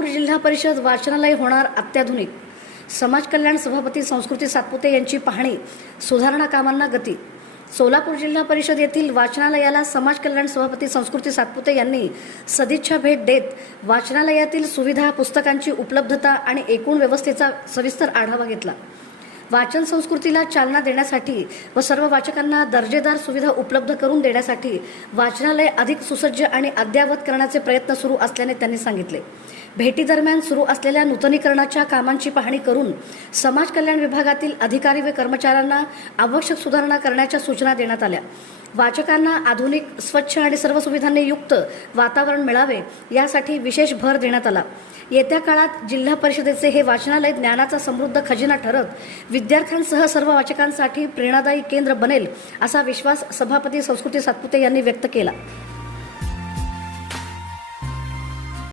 सोलापूर जिल्हा परिषद वाचनालय होणार अत्याधुनिक. समाज कल्याण सभापती संस्कृती सातपुते यांची पाहणी. सुधारणा कामांना गती. सोलापूर जिल्हा परिषद येथील वाचनालयाला समाज कल्याण सभापती संस्कृती सातपुते यांनी सदिच्छा भेट देत वाचनालयातील सुविधा, पुस्तकांची उपलब्धता आणि एकूण व्यवस्थेचा सविस्तर आढावा घेतला. वाचन संस्कृतीला चालना देण्यासाठी व सर्व वाचकांना दर्जेदार सुविधा उपलब्ध करून देण्यासाठी वाचनालय अधिक सुसज्ज आणि अद्ययावत करण्याचे प्रयत्न सुरू असल्याने त्यांनी सांगितले. भेटीदरम्यान सुरू असलेल्या नूतनीकरणाच्या कामांची पाहणी करून समाज कल्याण विभागातील अधिकारी व कर्मचाऱ्यांना आवश्यक सुधारणा करण्याच्या सूचना देण्यात आल्या. वाचकांना आधुनिक, स्वच्छ आणि सर्व सुविधांनी युक्त वातावरण मिळावे यासाठी विशेष भर देण्यात आला. येत्या काळात जिल्हा परिषदेचे हे वाचनालय ज्ञानाचा समृद्ध खजिना ठरत विद्यार्थ्यांसह सर्व वाचकांसाठी प्रेरणादायी केंद्र बनेल असा विश्वास सभापती संस्कृती सातपुते यांनी व्यक्त केला.